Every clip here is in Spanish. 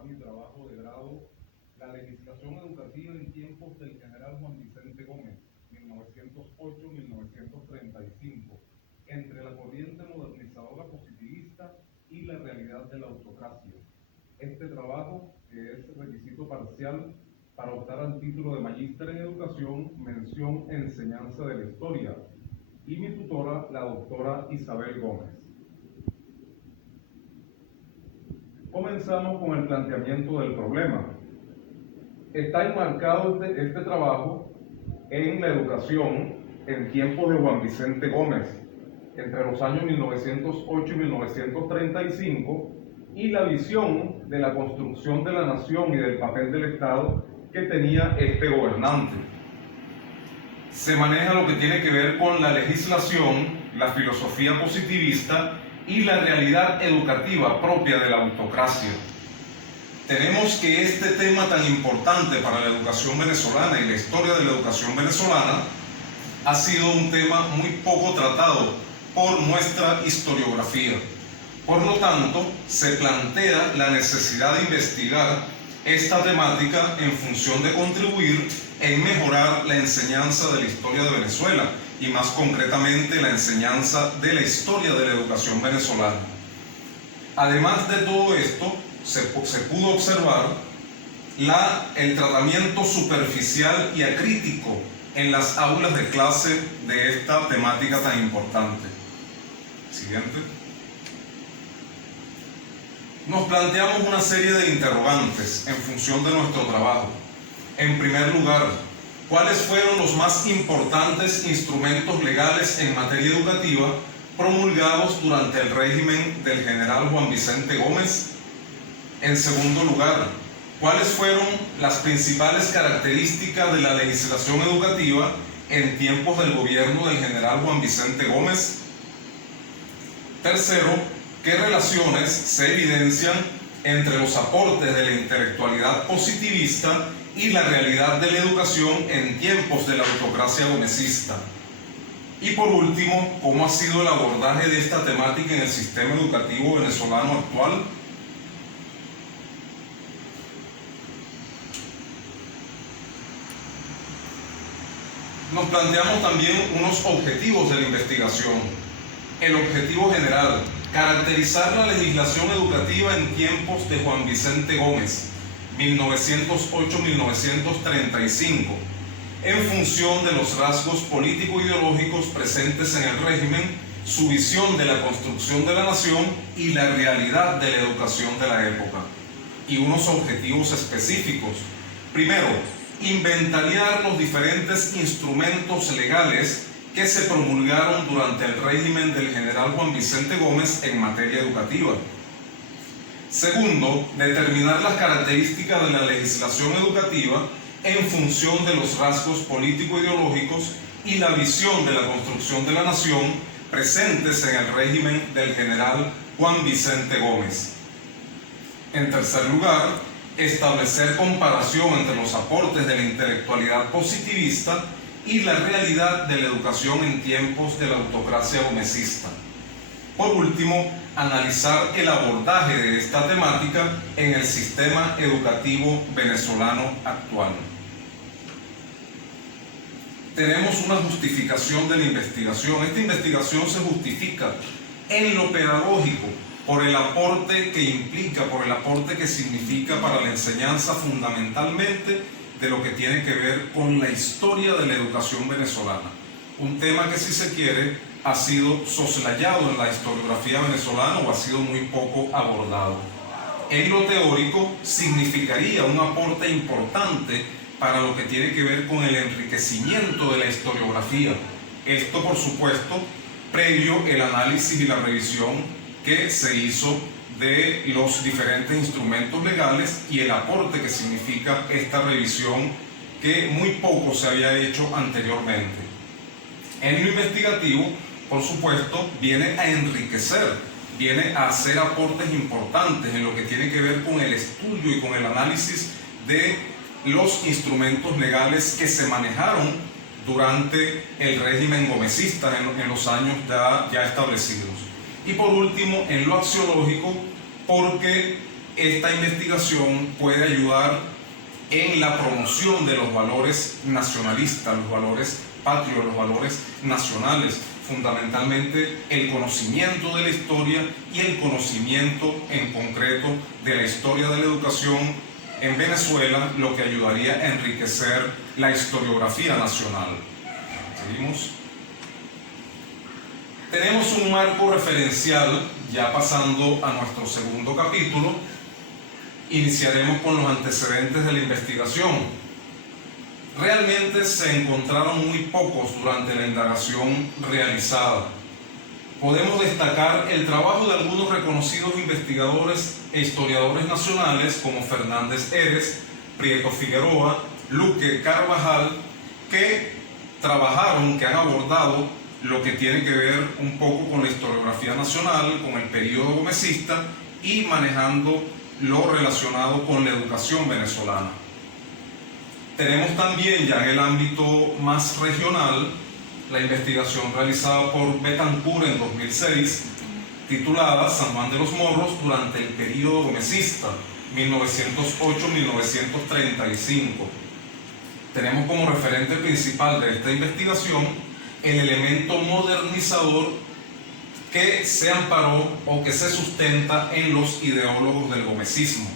titular mi trabajo de grado, La legislación educativa en tiempos del general Juan Vicente Gómez, 1908-1935, entre la corriente modernizadora positivista y la realidad de la autocracia. Este trabajo, que es requisito parcial para optar al título de Magíster en Educación, mención Enseñanza de la Historia, y mi tutora, la doctora Isabel Gómez. Comenzamos con el planteamiento del problema. Está enmarcado este trabajo en la educación en tiempos de Juan Vicente Gómez, entre los años 1908 y 1935, y la visión de la construcción de la nación y del papel del Estado que tenía este gobernante. Se maneja lo que tiene que ver con la legislación, la filosofía positivista y la realidad educativa propia de la autocracia. Tenemos que este tema tan importante para la educación venezolana y la historia de la educación venezolana ha sido un tema muy poco tratado por nuestra historiografía. Por lo tanto, se plantea la necesidad de investigar esta temática en función de contribuir en mejorar la enseñanza de la historia de Venezuela y más concretamente la enseñanza de la historia de la educación venezolana. Además de todo esto, se pudo observar el tratamiento superficial y acrítico en las aulas de clase de esta temática tan importante. Siguiente. Nos planteamos una serie de interrogantes en función de nuestro trabajo. En primer lugar, ¿cuáles fueron los más importantes instrumentos legales en materia educativa promulgados durante el régimen del general Juan Vicente Gómez? En segundo lugar, ¿cuáles fueron las principales características de la legislación educativa en tiempos del gobierno del general Juan Vicente Gómez? Tercero, ¿qué relaciones se evidencian entre los aportes de la intelectualidad positivista y la realidad de la educación en tiempos de la autocracia gomecista? Y por último, ¿cómo ha sido el abordaje de esta temática en el sistema educativo venezolano actual? Nos planteamos también unos objetivos de la investigación. El objetivo general: caracterizar la legislación educativa en tiempos de Juan Vicente Gómez, 1908-1935, en función de los rasgos político-ideológicos presentes en el régimen, su visión de la construcción de la nación y la realidad de la educación de la época. Y unos objetivos específicos. Primero, inventariar los diferentes instrumentos legales que se promulgaron durante el régimen del general Juan Vicente Gómez en materia educativa. Segundo, determinar las características de la legislación educativa en función de los rasgos político-ideológicos y la visión de la construcción de la nación presentes en el régimen del general Juan Vicente Gómez. En tercer lugar, establecer comparación entre los aportes de la intelectualidad positivista y la realidad de la educación en tiempos de la autocracia gomecista. Por último, analizar el abordaje de esta temática en el sistema educativo venezolano actual. Tenemos una justificación de la investigación. Esta investigación se justifica en lo pedagógico por el aporte que implica, por el aporte que significa para la enseñanza fundamentalmente de lo que tiene que ver con la historia de la educación venezolana. Un tema que, si se quiere, ha sido soslayado en la historiografía venezolana o ha sido muy poco abordado. En lo teórico significaría un aporte importante para lo que tiene que ver con el enriquecimiento de la historiografía. Esto, por supuesto, previo el análisis y la revisión que se hizo de los diferentes instrumentos legales y el aporte que significa esta revisión que muy poco se había hecho anteriormente. En lo investigativo, por supuesto, viene a enriquecer, viene a hacer aportes importantes en lo que tiene que ver con el estudio y con el análisis de los instrumentos legales que se manejaron durante el régimen gomecista en los años ya establecidos. Y por último, en lo axiológico, porque esta investigación puede ayudar en la promoción de los valores nacionalistas, los valores patrios, los valores nacionales, fundamentalmente el conocimiento de la historia y el conocimiento en concreto de la historia de la educación en Venezuela, lo que ayudaría a enriquecer la historiografía nacional. Seguimos. Tenemos un marco referencial, ya pasando a nuestro segundo capítulo. Iniciaremos con los antecedentes de la investigación. Realmente se encontraron muy pocos durante la indagación realizada. Podemos destacar el trabajo de algunos reconocidos investigadores e historiadores nacionales como Fernández Eres, Prieto Figueroa, Luque Carvajal, que trabajaron, que han abordado lo que tiene que ver un poco con la historiografía nacional, con el periodo gomecista y manejando lo relacionado con la educación venezolana. Tenemos también ya en el ámbito más regional la investigación realizada por Betancourt en 2006, titulada San Juan de los Morros durante el periodo gomecista, 1908-1935. Tenemos como referente principal de esta investigación el elemento modernizador que se amparó o que se sustenta en los ideólogos del gomecismo.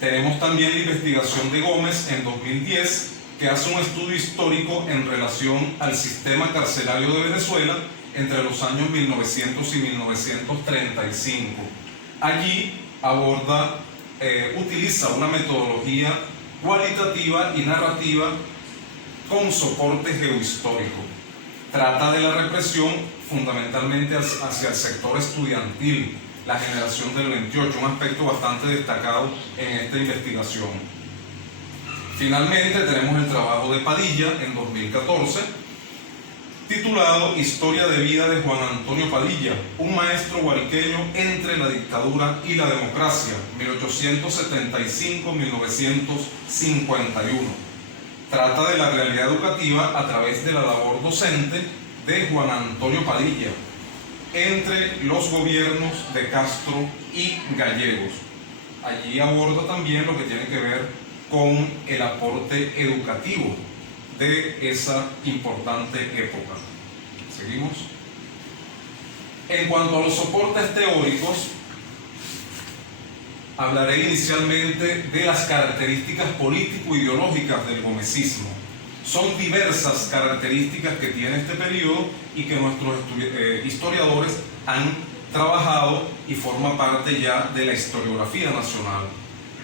Tenemos también la investigación de Gómez en 2010, que hace un estudio histórico en relación al sistema carcelario de Venezuela entre los años 1900 y 1935. Allí aborda, utiliza una metodología cualitativa y narrativa con soporte geohistórico. Trata de la represión fundamentalmente hacia el sector estudiantil, la generación del 28, un aspecto bastante destacado en esta investigación. Finalmente tenemos el trabajo de Padilla en 2014, titulado Historia de vida de Juan Antonio Padilla, un maestro guariqueño entre la dictadura y la democracia, 1875-1951. Trata de la realidad educativa a través de la labor docente de Juan Antonio Padilla entre los gobiernos de Castro y Gallegos. Allí aborda también lo que tiene que ver con el aporte educativo de esa importante época. Seguimos. En cuanto a los soportes teóricos, hablaré inicialmente de las características político-ideológicas del gomecismo. Son diversas características que tiene este periodo y que nuestros historiadores han trabajado y forma parte ya de la historiografía nacional.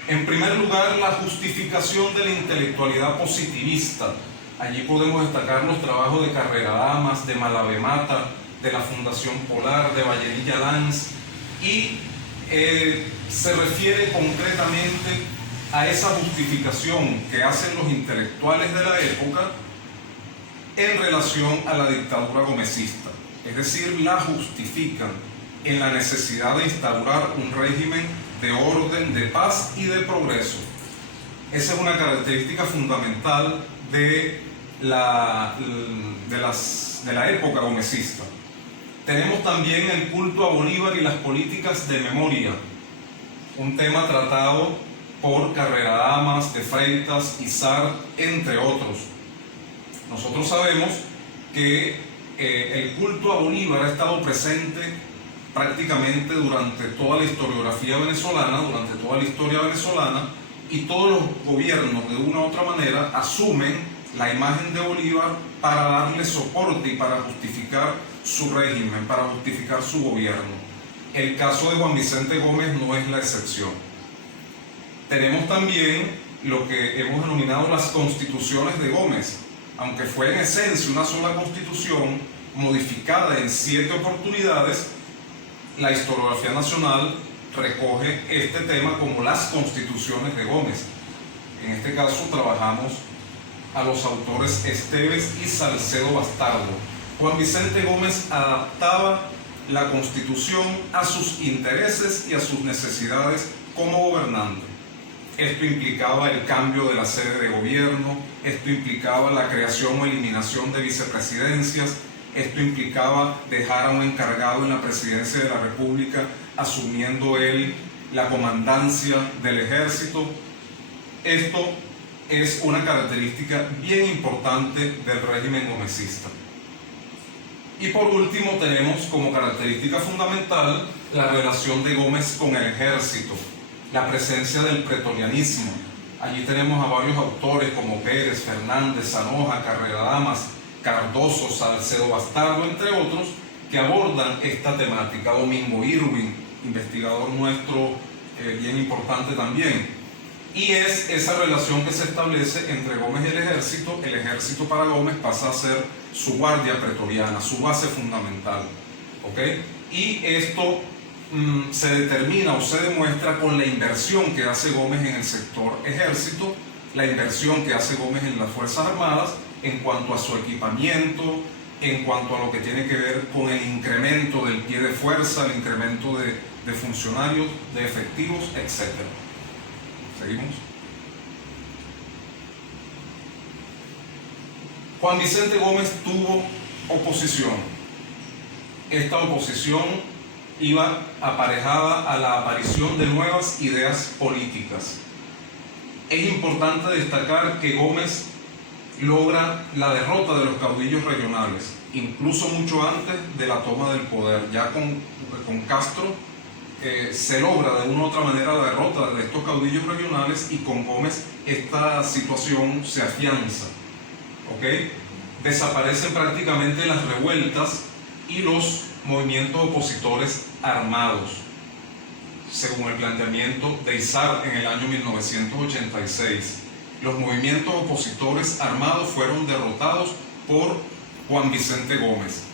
En primer lugar, la justificación de la intelectualidad positivista. Allí podemos destacar los trabajos de Carrera Damas, de Malavemata, de la Fundación Polar, de Vallenilla Lanz, y se refiere concretamente a esa justificación que hacen los intelectuales de la época en relación a la dictadura gomecista. Es decir, la justifican en la necesidad de instaurar un régimen de orden, de paz y de progreso. Esa es una característica fundamental de la época gomecista. Tenemos también el culto a Bolívar y las políticas de memoria, un tema tratado por Carrera Damas, de Freitas, Izard, entre otros. Nosotros sabemos que el culto a Bolívar ha estado presente prácticamente durante toda la historiografía venezolana, durante toda la historia venezolana, y todos los gobiernos de una u otra manera asumen la imagen de Bolívar para darle soporte y para justificar su régimen, para justificar su gobierno. El caso de Juan Vicente Gómez no es la excepción. Tenemos también lo que hemos denominado las constituciones de Gómez, aunque fue en esencia una sola constitución modificada en 7 oportunidades. La historiografía nacional recoge este tema como las constituciones de Gómez. En este caso trabajamos a los autores Esteves y Salcedo Bastardo. Juan Vicente Gómez adaptaba la constitución a sus intereses y a sus necesidades como gobernante. Esto implicaba el cambio de la sede de gobierno, esto implicaba la creación o eliminación de vicepresidencias, esto implicaba dejar a un encargado en la presidencia de la República, asumiendo él la comandancia del ejército. Esto es una característica bien importante del régimen gomecista. Y por último tenemos como característica fundamental la relación de Gómez con el ejército, la presencia del pretorianismo. Allí tenemos a varios autores como Pérez, Fernández, Zanoja, Carrera Damas, Cardoso, Salcedo Bastardo, entre otros, que abordan esta temática. Domingo Irwin, investigador nuestro bien importante también. Y es esa relación que se establece entre Gómez y el ejército para Gómez pasa a ser su guardia pretoriana, su base fundamental. ¿Ok? Y esto se determina o se demuestra con la inversión que hace Gómez en el sector ejército, la inversión que hace Gómez en las Fuerzas Armadas en cuanto a su equipamiento, en cuanto a lo que tiene que ver con el incremento del pie de fuerza, el incremento de funcionarios, de efectivos, etc. ¿Seguimos? Juan Vicente Gómez tuvo oposición. Esta oposición iba aparejada a la aparición de nuevas ideas políticas. Es importante destacar que Gómez logra la derrota de los caudillos regionales, incluso mucho antes de la toma del poder. Ya con Castro se logra de una u otra manera la derrota de estos caudillos regionales, y con Gómez esta situación se afianza. ¿Okay? Desaparecen prácticamente las revueltas y los movimientos opositores armados, según el planteamiento de Izard en el año 1986. Los movimientos opositores armados fueron derrotados por Juan Vicente Gómez,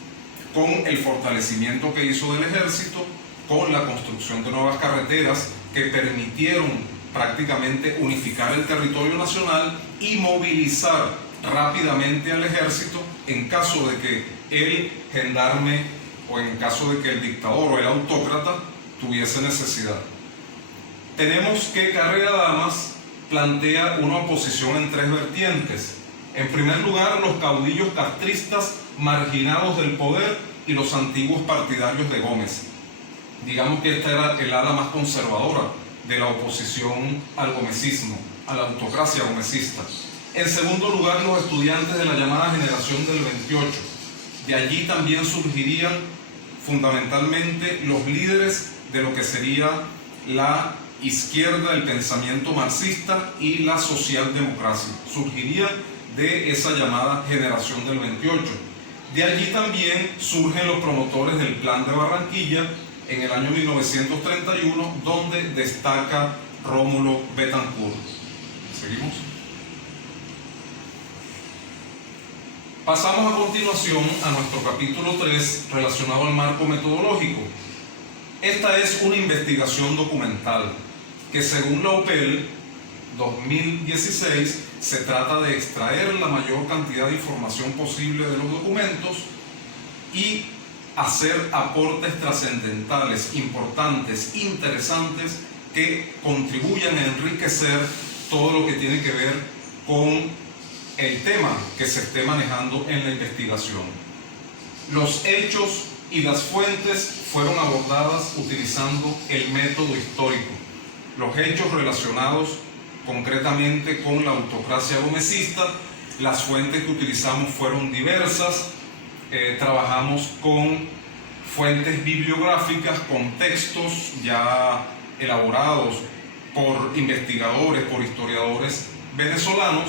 con el fortalecimiento que hizo del ejército, con la construcción de nuevas carreteras que permitieron prácticamente unificar el territorio nacional y movilizar rápidamente al ejército en caso de que el gendarme o en caso de que el dictador o el autócrata tuviese necesidad. Tenemos que Carrera Damas plantea una oposición en tres vertientes. En primer lugar, los caudillos castristas marginados del poder y los antiguos partidarios de Gómez. Digamos que esta era el ala más conservadora de la oposición al gomecismo, a la autocracia gomecista. En segundo lugar, los estudiantes de la llamada generación del 28. De allí también surgirían fundamentalmente los líderes de lo que sería la izquierda, el pensamiento marxista y la socialdemocracia. Surgirían de esa llamada generación del 28. De allí también surgen los promotores del Plan de Barranquilla en el año 1931, donde destaca Rómulo Betancourt. ¿Seguimos? Pasamos a continuación a nuestro capítulo 3 relacionado al marco metodológico. Esta es una investigación documental que, según la OPEL 2016, se trata de extraer la mayor cantidad de información posible de los documentos y hacer aportes trascendentales, importantes, interesantes, que contribuyan a enriquecer todo lo que tiene que ver con el tema que se esté manejando en la investigación. Los hechos y las fuentes fueron abordadas utilizando el método histórico. Los hechos relacionados concretamente con la autocracia gomecista, las fuentes que utilizamos fueron diversas. Trabajamos con fuentes bibliográficas, con textos ya elaborados por investigadores, por historiadores venezolanos.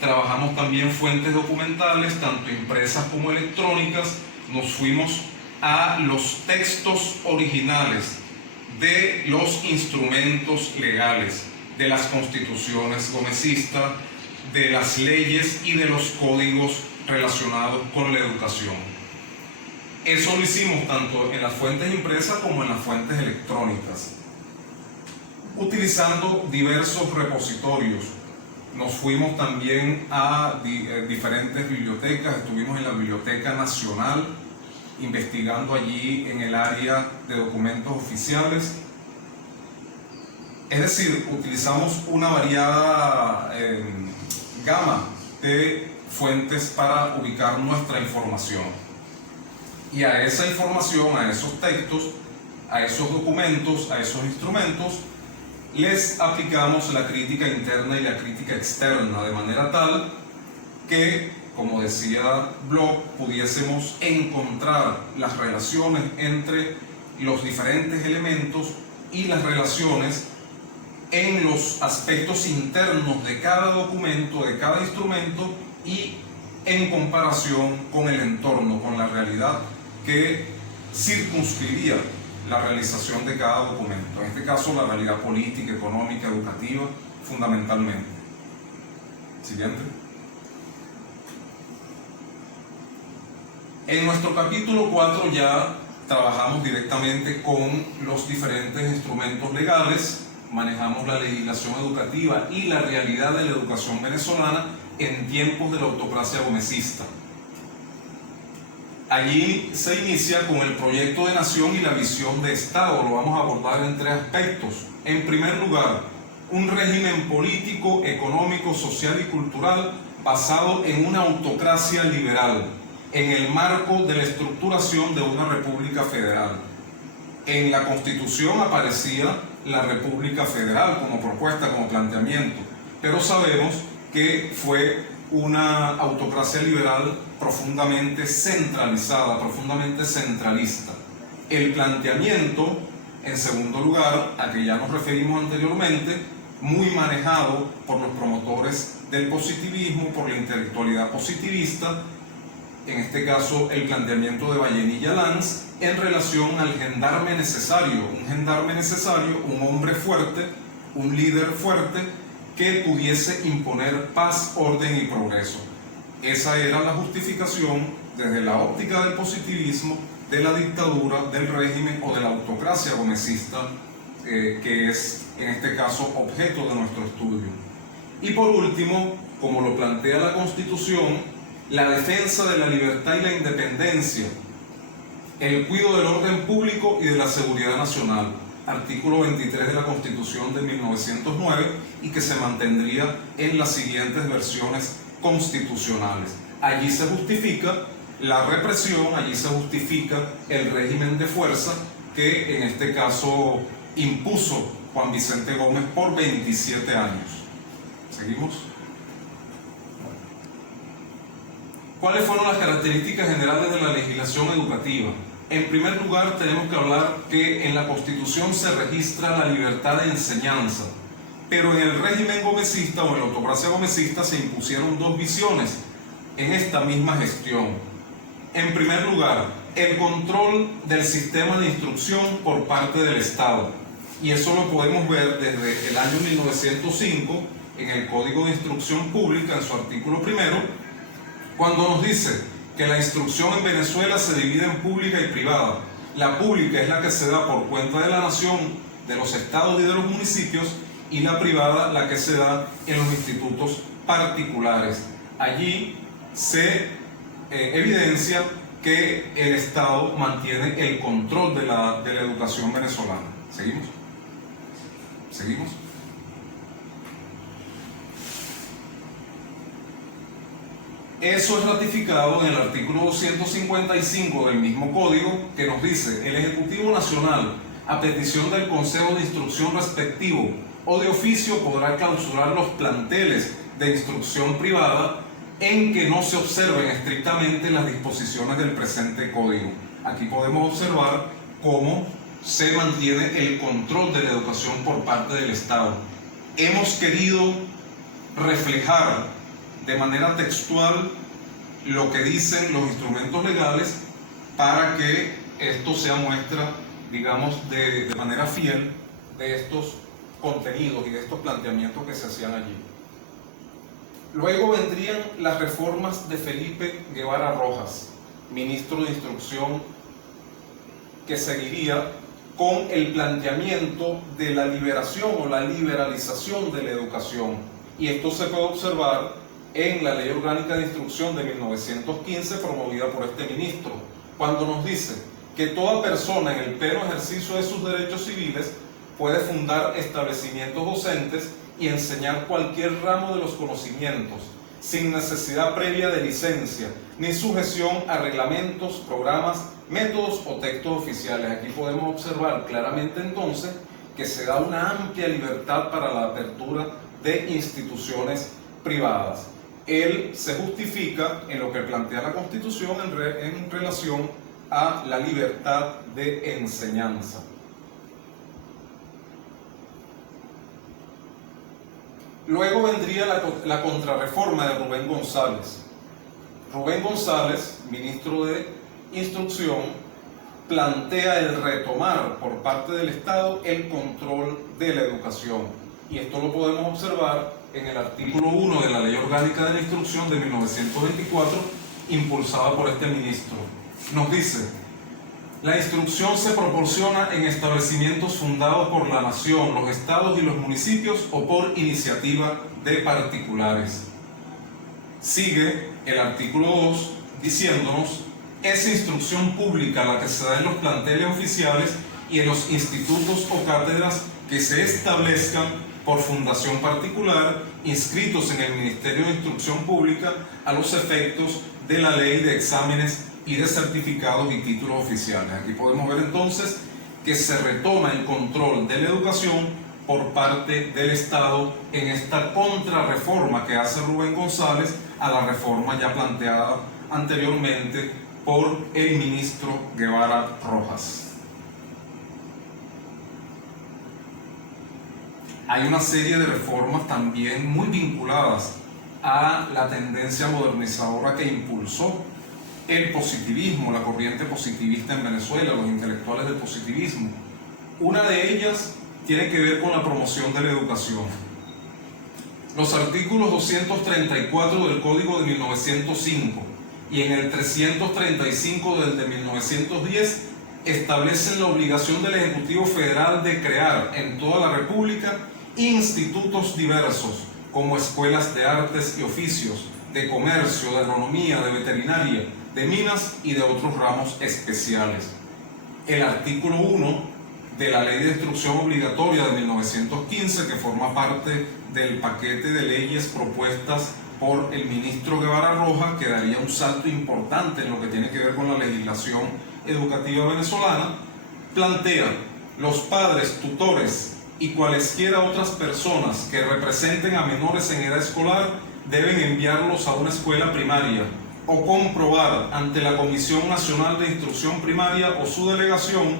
Trabajamos también fuentes documentales, tanto impresas como electrónicas. Nos fuimos a los textos originales de los instrumentos legales, de las constituciones gomecistas, de las leyes y de los códigos relacionados con la educación. Eso lo hicimos tanto en las fuentes impresas como en las fuentes electrónicas, utilizando diversos repositorios. Nos fuimos también a diferentes bibliotecas. Estuvimos en la Biblioteca Nacional, investigando allí en el área de documentos oficiales. Es decir, utilizamos una variada gama de fuentes para ubicar nuestra información. Y a esa información, a esos textos, a esos documentos, a esos instrumentos, les aplicamos la crítica interna y la crítica externa, de manera tal que, como decía Bloch, pudiésemos encontrar las relaciones entre los diferentes elementos y las relaciones en los aspectos internos de cada documento, de cada instrumento, y en comparación con el entorno, con la realidad que circunscribía la realización de cada documento. En este caso, la realidad política, económica, educativa, fundamentalmente. Siguiente. En nuestro capítulo 4 ya trabajamos directamente con los diferentes instrumentos legales, manejamos la legislación educativa y la realidad de la educación venezolana en tiempos de la autocracia gomecista. Allí se inicia con el proyecto de nación y la visión de Estado. Lo vamos a abordar en tres aspectos. En primer lugar, un régimen político, económico, social y cultural basado en una autocracia liberal, en el marco de la estructuración de una república federal. En la Constitución aparecía la República Federal como propuesta, como planteamiento, pero sabemos que fue una autocracia liberal profundamente centralizada, profundamente centralista. El planteamiento, en segundo lugar, a que ya nos referimos anteriormente, muy manejado por los promotores del positivismo, por la intelectualidad positivista, en este caso el planteamiento de Vallenilla Lanz, en relación al gendarme necesario, un hombre fuerte, un líder fuerte, que pudiese imponer paz, orden y progreso. Esa era la justificación desde la óptica del positivismo, de la dictadura, del régimen o de la autocracia gomecista, que es en este caso objeto de nuestro estudio. Y por último, como lo plantea la Constitución, la defensa de la libertad y la independencia, el cuidado del orden público y de la seguridad nacional, artículo 23 de la Constitución de 1909, y que se mantendría en las siguientes versiones constitucionales. Allí se justifica la represión, allí se justifica el régimen de fuerza que en este caso impuso Juan Vicente Gómez por 27 años. ¿Seguimos? ¿Cuáles fueron las características generales de la legislación educativa? En primer lugar, tenemos que hablar que en la Constitución se registra la libertad de enseñanza, pero en el régimen gomecista o en la autocracia gomecista se impusieron dos visiones en esta misma gestión. En primer lugar, el control del sistema de instrucción por parte del Estado, y eso lo podemos ver desde el año 1905 en el Código de Instrucción Pública, en su artículo primero, cuando nos dice que la instrucción en Venezuela se divide en pública y privada. La pública es la que se da por cuenta de la nación, de los estados y de los municipios, y la privada la que se da en los institutos particulares. Allí se evidencia que el Estado mantiene el control de la educación venezolana. ¿Seguimos? ¿Seguimos? Eso es ratificado en el artículo 255 del mismo código, que nos dice: el Ejecutivo Nacional, a petición del Consejo de Instrucción respectivo o de oficio, podrá clausurar los planteles de instrucción privada en que no se observen estrictamente las disposiciones del presente código. Aquí podemos observar cómo se mantiene el control de la educación por parte del Estado. Hemos querido reflejar de manera textual lo que dicen los instrumentos legales para que esto sea muestra, digamos, de manera fiel de estos contenidos y de estos planteamientos que se hacían allí. Luego vendrían las reformas de Felipe Guevara Rojas, ministro de Instrucción, que seguiría con el planteamiento de la liberación o la liberalización de la educación. Y esto se puede observar en la Ley Orgánica de Instrucción de 1915, promovida por este ministro, cuando nos dice que toda persona en el pleno ejercicio de sus derechos civiles puede fundar establecimientos docentes y enseñar cualquier ramo de los conocimientos, sin necesidad previa de licencia, ni sujeción a reglamentos, programas, Métodos o textos oficiales. Aquí podemos observar claramente entonces que se da una amplia libertad para la apertura de instituciones privadas. Él se justifica en lo que plantea la Constitución en relación a la libertad de enseñanza. Luego vendría la contrarreforma de Rubén González. Rubén González, ministro de Instrucción, plantea el retomar por parte del Estado el control de la educación. Y esto lo podemos observar en el artículo 1 de la Ley Orgánica de la Instrucción de 1924, impulsada por este ministro. Nos dice: la instrucción se proporciona en establecimientos fundados por la nación, los estados y los municipios o por iniciativa de particulares. Sigue el artículo 2 diciéndonos: es instrucción pública la que se da en los planteles oficiales y en los institutos o cátedras que se establezcan por fundación particular, inscritos en el Ministerio de Instrucción Pública a los efectos de la Ley de Exámenes y de Certificados y Títulos Oficiales. Aquí podemos ver entonces que se retoma el control de la educación por parte del Estado en esta contrarreforma que hace Rubén González a la reforma ya planteada anteriormente por el ministro Guevara Rojas. Hay una serie de reformas también muy vinculadas a la tendencia modernizadora que impulsó el positivismo, la corriente positivista en Venezuela, los intelectuales del positivismo. Una de ellas tiene que ver con la promoción de la educación. Los artículos 234 del Código de 1905 y en el 335 del de 1910 establecen la obligación del Ejecutivo Federal de crear en toda la República institutos diversos como escuelas de artes y oficios, de comercio, de agronomía, de veterinaria, de minas y de otros ramos especiales. El artículo 1 de la Ley de Instrucción Obligatoria de 1915, que forma parte del paquete de leyes propuestas por el ministro Guevara Rojas, que daría un salto importante en lo que tiene que ver con la legislación educativa venezolana, plantea: los padres, tutores y cualesquiera otras personas que representen a menores en edad escolar deben enviarlos a una escuela primaria o comprobar ante la Comisión Nacional de Instrucción Primaria o su delegación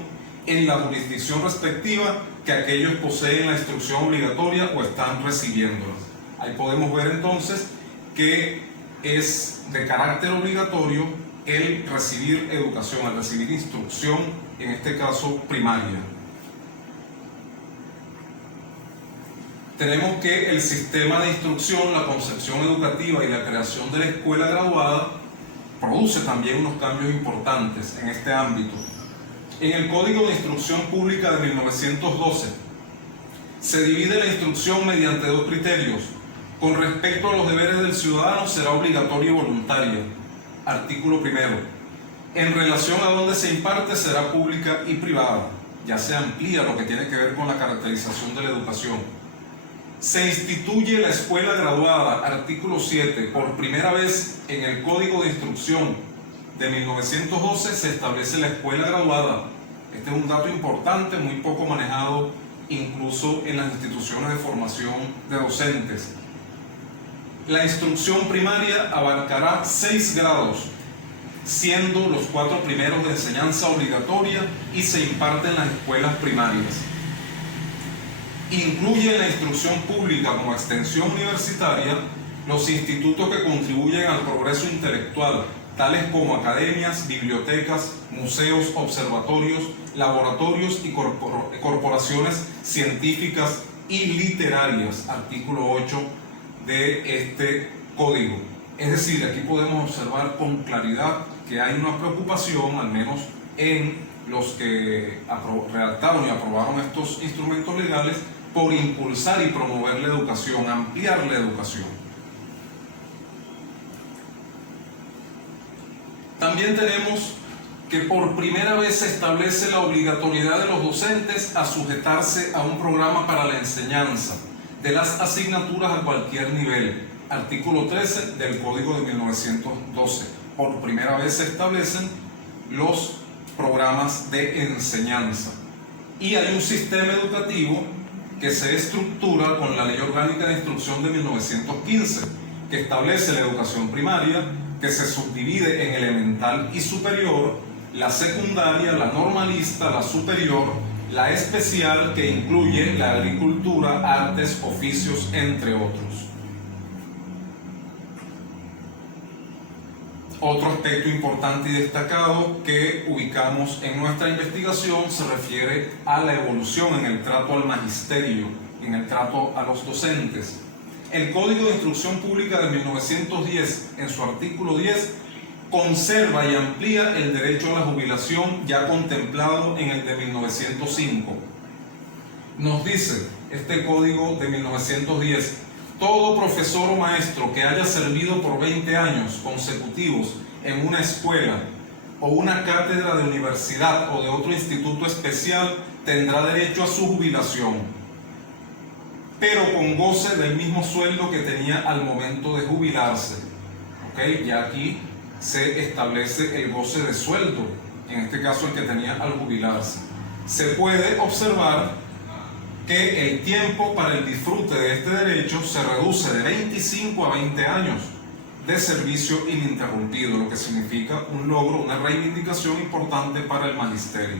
en la jurisdicción respectiva que aquellos poseen la instrucción obligatoria o están recibiéndola. Ahí podemos ver entonces que es de carácter obligatorio el recibir educación, el recibir instrucción, en este caso primaria. Tenemos que el sistema de instrucción, la concepción educativa y la creación de la escuela graduada produce también unos cambios importantes en este ámbito. En el Código de Instrucción Pública de 1912 se divide la instrucción mediante dos criterios. Con respecto a los deberes del ciudadano será obligatoria y voluntaria. Artículo primero. En relación a donde se imparte será pública y privada. Ya se amplía lo que tiene que ver con la caracterización de la educación. Se instituye la escuela graduada, artículo 7. Por primera vez en el Código de Instrucción de 1912 se establece la escuela graduada. Este es un dato importante, muy poco manejado incluso en las instituciones de formación de docentes. La instrucción primaria abarcará 6 grados, siendo los 4 primeros de enseñanza obligatoria y se imparte en las escuelas primarias. Incluye la instrucción pública como extensión universitaria los institutos que contribuyen al progreso intelectual, tales como academias, bibliotecas, museos, observatorios, laboratorios y corporaciones científicas y literarias, artículo 8 de este código. Es decir, aquí podemos observar con claridad que hay una preocupación, al menos en los que redactaron y aprobaron estos instrumentos legales, por impulsar y promover la educación, ampliar la educación. También tenemos que por primera vez se establece la obligatoriedad de los docentes a sujetarse a un programa para la enseñanza de las asignaturas a cualquier nivel. Artículo 13 del Código de 1912. Por primera vez se establecen los programas de enseñanza. Y hay un sistema educativo que se estructura con la Ley Orgánica de Instrucción de 1915, que establece la educación primaria, que se subdivide en elemental y superior, la secundaria, la normalista, la superior, la especial, que incluye la agricultura, artes, oficios, entre otros. Otro aspecto importante y destacado que ubicamos en nuestra investigación se refiere a la evolución en el trato al magisterio, en el trato a los docentes. El Código de Instrucción Pública de 1910, en su artículo 10, conserva y amplía el derecho a la jubilación ya contemplado en el de 1905. Nos dice este Código de 1910: todo profesor o maestro que haya servido por 20 años consecutivos en una escuela o una cátedra de universidad o de otro instituto especial tendrá derecho a su jubilación, pero con goce del mismo sueldo que tenía al momento de jubilarse. ¿Ok? Ya aquí se establece el goce de sueldo, en este caso el que tenía al jubilarse. Se puede observar que el tiempo para el disfrute de este derecho se reduce de 25 a 20 años de servicio ininterrumpido, lo que significa un logro, una reivindicación importante para el magisterio.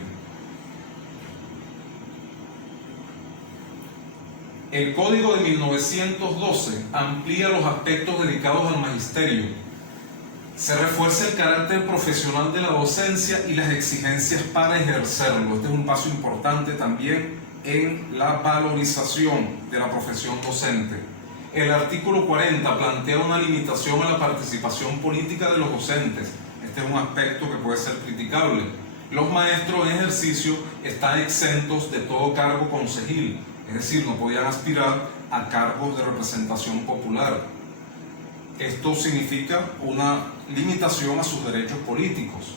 El Código de 1912 amplía los aspectos dedicados al magisterio. Se refuerza el carácter profesional de la docencia y las exigencias para ejercerlo. Este es un paso importante también en la valorización de la profesión docente. El artículo 40 plantea una limitación a la participación política de los docentes. Este es un aspecto que puede ser criticable. Los maestros en ejercicio están exentos de todo cargo concejil, es decir, no podían aspirar a cargos de representación popular. Esto significa una limitación a sus derechos políticos.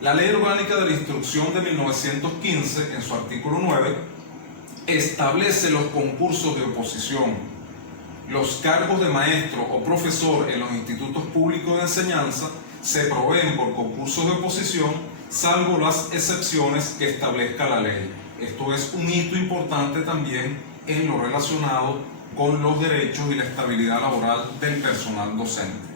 La Ley Orgánica de la Instrucción de 1915, en su artículo 9, establece los concursos de oposición. Los cargos de maestro o profesor en los institutos públicos de enseñanza se proveen por concursos de oposición, salvo las excepciones que establezca la ley. Esto es un hito importante también en lo relacionado con los derechos y la estabilidad laboral del personal docente.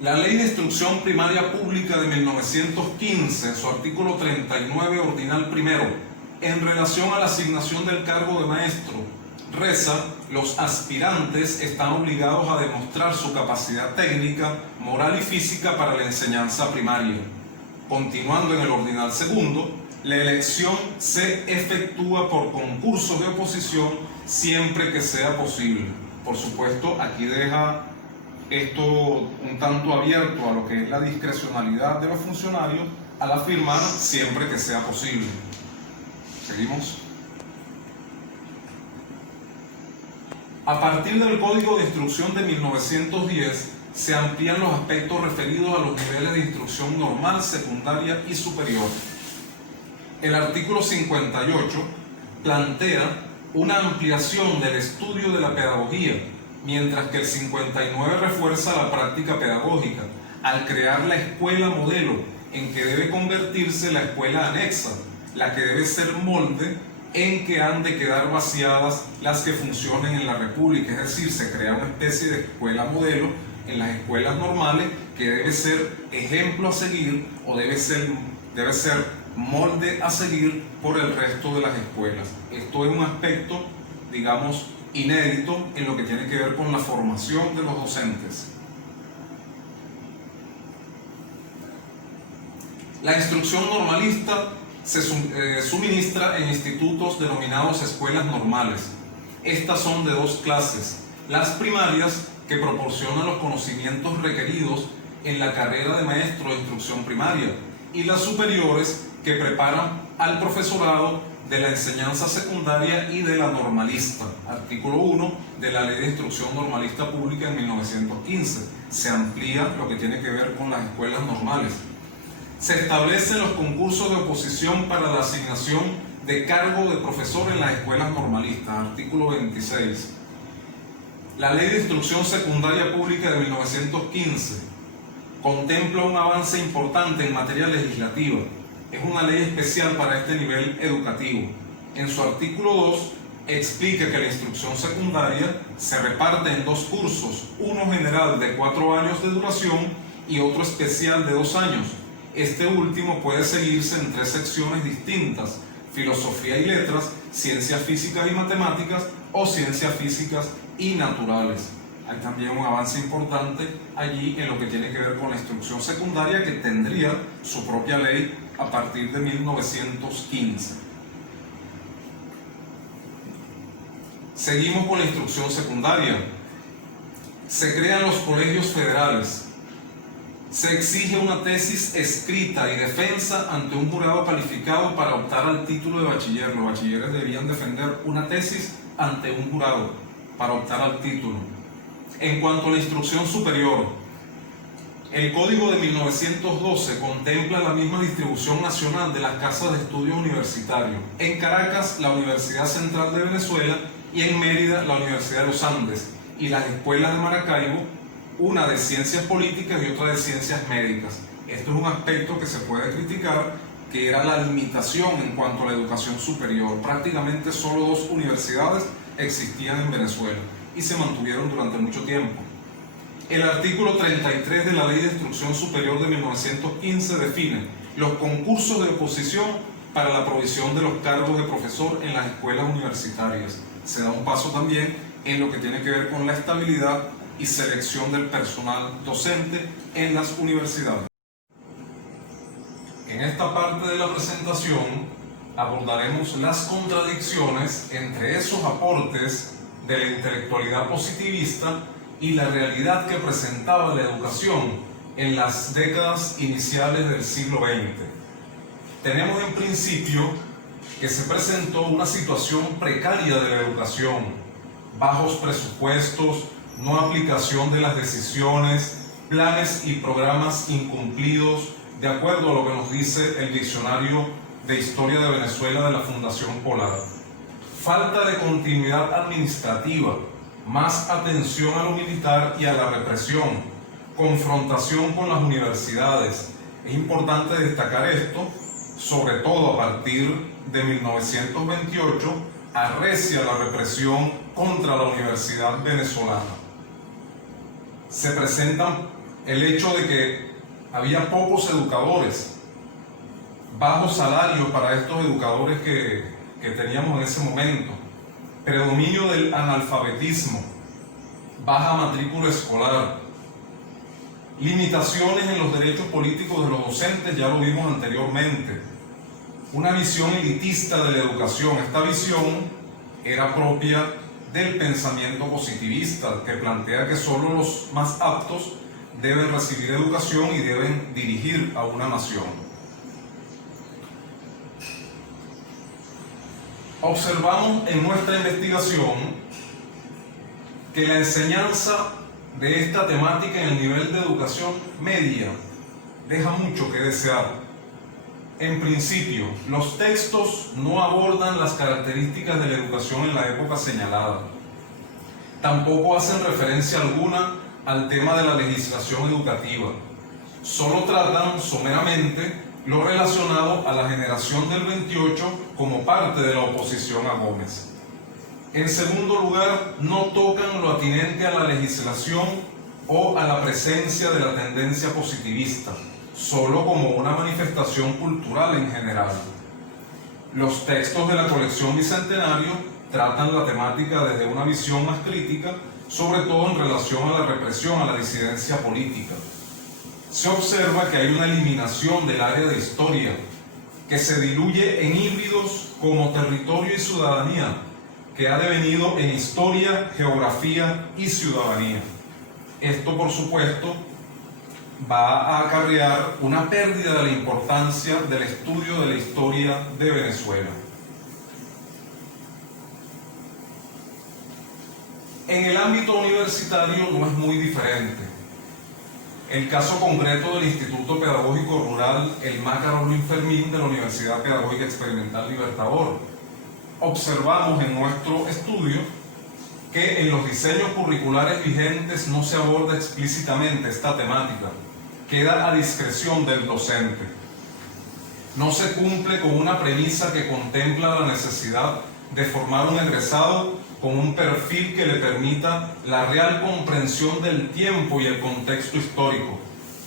La Ley de Instrucción Primaria Pública de 1915, en su artículo 39 ordinal primero, en relación a la asignación del cargo de maestro, reza: los aspirantes están obligados a demostrar su capacidad técnica, moral y física para la enseñanza primaria. Continuando en el ordinal segundo, la elección se efectúa por concursos de oposición siempre que sea posible. Por supuesto, aquí deja esto un tanto abierto a lo que es la discrecionalidad de los funcionarios al afirmar siempre que sea posible. Seguimos. A partir del Código de Instrucción de 1910 se amplían los aspectos referidos a los niveles de instrucción normal, secundaria y superior. El artículo 58 plantea una ampliación del estudio de la pedagogía, mientras que el 59 refuerza la práctica pedagógica, al crear la escuela modelo, en que debe convertirse la escuela anexa, la que debe ser molde en que han de quedar vaciadas las que funcionen en la República. Es decir, se crea una especie de escuela modelo en las escuelas normales que debe ser ejemplo a seguir o debe ser molde a seguir por el resto de las escuelas. Esto es un aspecto, digamos, inédito en lo que tiene que ver con la formación de los docentes. La instrucción normalista se suministra en institutos denominados escuelas normales. Estas son de dos clases: las primarias, que proporcionan los conocimientos requeridos en la carrera de maestro de instrucción primaria, y las superiores, que preparan al profesorado de la enseñanza secundaria y de la normalista. Artículo 1 de la Ley de Instrucción Normalista Pública en 1915. Se amplía lo que tiene que ver con las escuelas normales. Se establecen los concursos de oposición para la asignación de cargo de profesor en las escuelas normalistas. Artículo 26. La Ley de Instrucción Secundaria Pública de 1915 contempla un avance importante en materia legislativa. Es una ley especial para este nivel educativo. En su artículo 2 explica que la instrucción secundaria se reparte en dos cursos, uno general de 4 años de duración y otro especial de 2 años. Este último puede seguirse en 3 secciones distintas: filosofía y letras, ciencias físicas y matemáticas o ciencias físicas y naturales. Hay también un avance importante allí en lo que tiene que ver con la instrucción secundaria, que tendría su propia ley a partir de 1915. Seguimos con la instrucción secundaria. Se crean los colegios federales. Se exige una tesis escrita y defensa ante un jurado calificado para optar al título de bachiller. Los bachilleres debían defender una tesis ante un jurado para optar al título. En cuanto a la instrucción superior, el Código de 1912 contempla la misma distribución nacional de las casas de estudios universitarios. En Caracas, la Universidad Central de Venezuela, y en Mérida, la Universidad de los Andes, y las escuelas de Maracaibo, una de ciencias políticas y otra de ciencias médicas. Esto es un aspecto que se puede criticar, que era la limitación en cuanto a la educación superior. Prácticamente solo 2 universidades existían en Venezuela y se mantuvieron durante mucho tiempo. El artículo 33 de la Ley de Instrucción Superior de 1915 define los concursos de oposición para la provisión de los cargos de profesor en las escuelas universitarias. Se da un paso también en lo que tiene que ver con la estabilidad y selección del personal docente en las universidades. En esta parte de la presentación abordaremos las contradicciones entre esos aportes de la intelectualidad positivista y la realidad que presentaba la educación en las décadas iniciales del siglo XX. Tenemos en principio que se presentó una situación precaria de la educación: bajos presupuestos, no aplicación de las decisiones, planes y programas incumplidos, de acuerdo a lo que nos dice el Diccionario de Historia de Venezuela de la Fundación Polar. Falta de continuidad administrativa, más atención a lo militar y a la represión, confrontación con las universidades. Es importante destacar esto, sobre todo a partir de 1928, arrecia la represión contra la universidad venezolana. Se presenta el hecho de que había pocos educadores, bajos salarios para estos educadores que teníamos en ese momento, predominio del analfabetismo, baja matrícula escolar, limitaciones en los derechos políticos de los docentes, ya lo vimos anteriormente, una visión elitista de la educación. Esta visión era propia del pensamiento positivista, que plantea que solo los más aptos deben recibir educación y deben dirigir a una nación. Observamos en nuestra investigación que la enseñanza de esta temática en el nivel de educación media deja mucho que desear. En principio, los textos no abordan las características de la educación en la época señalada. Tampoco hacen referencia alguna al tema de la legislación educativa. Solo tratan someramente lo relacionado a la generación del 28 como parte de la oposición a Gómez. En segundo lugar, no tocan lo atinente a la legislación o a la presencia de la tendencia positivista, solo como una manifestación cultural en general. Los textos de la colección Bicentenario tratan la temática desde una visión más crítica, sobre todo en relación a la represión, a la disidencia política. Se observa que hay una eliminación del área de historia, que se diluye en híbridos como territorio y ciudadanía, que ha devenido en historia, geografía y ciudadanía. Esto, por supuesto, va a acarrear una pérdida de la importancia del estudio de la historia de Venezuela. En el ámbito universitario no es muy diferente. El caso concreto del Instituto Pedagógico Rural El Mácaro Luis Fermín de la Universidad Pedagógica Experimental Libertador. Observamos en nuestro estudio que en los diseños curriculares vigentes no se aborda explícitamente esta temática, queda a discreción del docente. No se cumple con una premisa que contempla la necesidad de formar un egresado con un perfil que le permita la real comprensión del tiempo y el contexto histórico,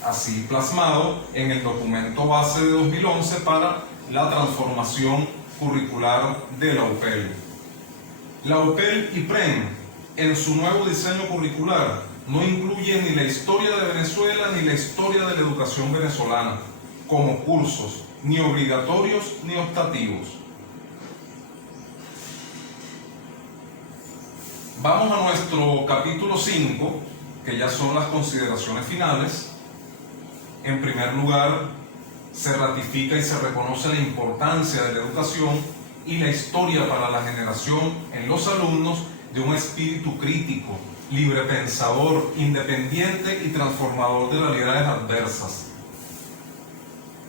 así plasmado en el documento base de 2011 para la transformación curricular de la UPEL. La UPEL IPREN, en su nuevo diseño curricular, no incluye ni la historia de Venezuela ni la historia de la educación venezolana como cursos, ni obligatorios ni optativos. Vamos a nuestro capítulo 5, que ya son las consideraciones finales. En primer lugar, se ratifica y se reconoce la importancia de la educación y la historia para la generación en los alumnos de un espíritu crítico, librepensador, independiente y transformador de realidades adversas.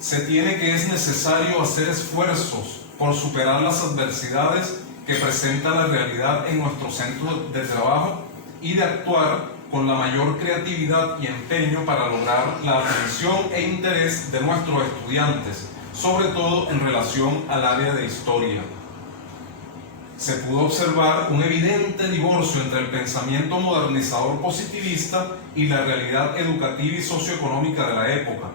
Se tiene que es necesario hacer esfuerzos por superar las adversidades que presenta la realidad en nuestro centro de trabajo y de actuar con la mayor creatividad y empeño para lograr la atención e interés de nuestros estudiantes, sobre todo en relación al área de historia. Se pudo observar un evidente divorcio entre el pensamiento modernizador positivista y la realidad educativa y socioeconómica de la época.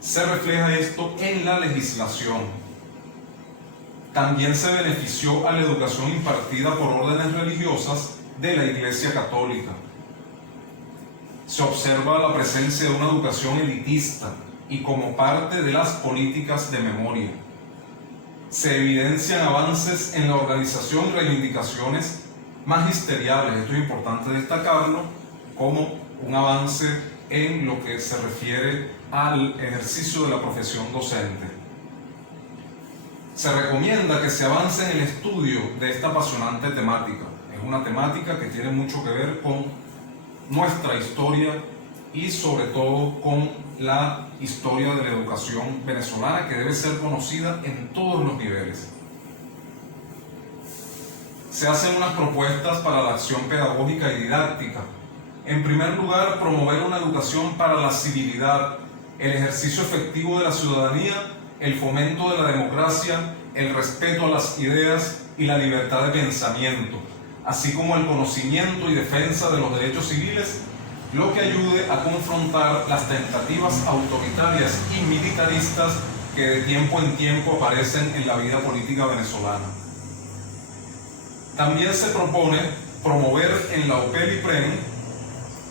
Se refleja esto en la legislación. También se benefició a la educación impartida por órdenes religiosas de la Iglesia Católica. Se observa la presencia de una educación elitista y como parte de las políticas de memoria. Se evidencian avances en la organización y reivindicaciones magisteriales, esto es importante destacarlo, como un avance en lo que se refiere al ejercicio de la profesión docente. Se recomienda que se avance en el estudio de esta apasionante temática. Es una temática que tiene mucho que ver con nuestra historia y sobre todo con la historia de la educación venezolana, que debe ser conocida en todos los niveles. Se hacen unas propuestas para la acción pedagógica y didáctica. En primer lugar, promover una educación para la civilidad, el ejercicio efectivo de la ciudadanía, el fomento de la democracia, el respeto a las ideas y la libertad de pensamiento, así como el conocimiento y defensa de los derechos civiles, lo que ayude a confrontar las tentativas autoritarias y militaristas que de tiempo en tiempo aparecen en la vida política venezolana. También se propone promover en la UPEL IPREN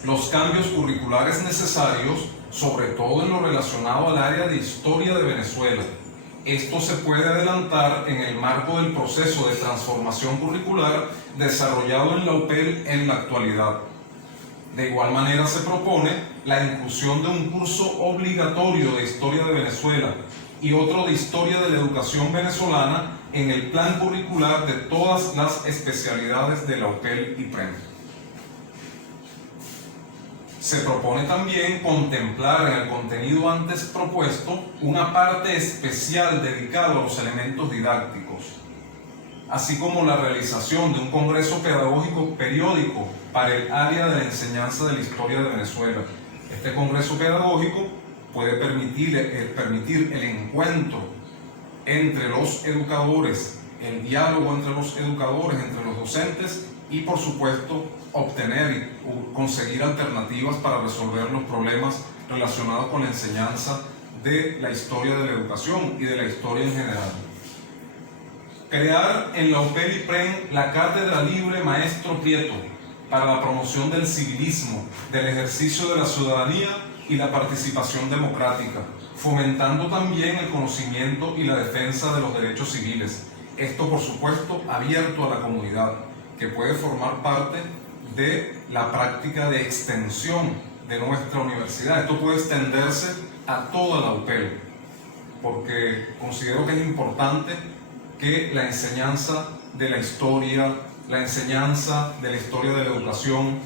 los cambios curriculares necesarios, sobre todo en lo relacionado al área de historia de Venezuela. Esto se puede adelantar en el marco del proceso de transformación curricular desarrollado en la UPEL en la actualidad. De igual manera se propone la inclusión de un curso obligatorio de historia de Venezuela y otro de historia de la educación venezolana en el plan curricular de todas las especialidades de la UPEL IPREN. Se propone también contemplar en el contenido antes propuesto una parte especial dedicada a los elementos didácticos, así como la realización de un congreso pedagógico periódico para el área de la enseñanza de la historia de Venezuela. Este congreso pedagógico puede permitir el encuentro entre los educadores, el diálogo entre los educadores, entre los docentes y, por supuesto, obtener y conseguir alternativas para resolver los problemas relacionados con la enseñanza de la historia de la educación y de la historia en general. Crear en la UPEL IPREN la Cátedra Libre Maestro Prieto para la promoción del civilismo, del ejercicio de la ciudadanía y la participación democrática, fomentando también el conocimiento y la defensa de los derechos civiles. Esto, por supuesto, abierto a la comunidad, que puede formar parte de la práctica de extensión de nuestra universidad. Esto puede extenderse a toda la UPEL, porque considero que es importante que la enseñanza de la historia, la enseñanza de la historia de la educación,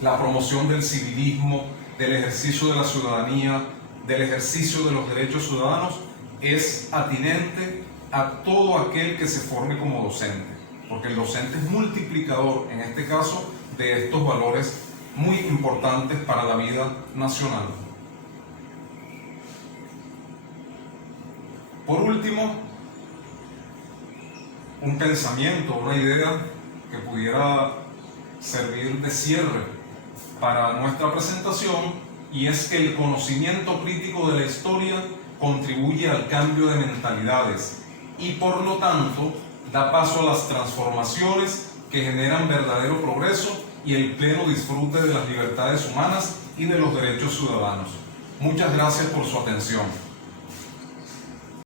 la promoción del civilismo, del ejercicio de la ciudadanía, del ejercicio de los derechos ciudadanos, es atinente a todo aquel que se forme como docente, porque el docente es multiplicador, en este caso, de estos valores muy importantes para la vida nacional. Por último, un pensamiento, una idea que pudiera servir de cierre para nuestra presentación, y es que el conocimiento crítico de la historia contribuye al cambio de mentalidades y por lo tanto da paso a las transformaciones que generan verdadero progreso y el pleno disfrute de las libertades humanas y de los derechos ciudadanos. Muchas gracias por su atención.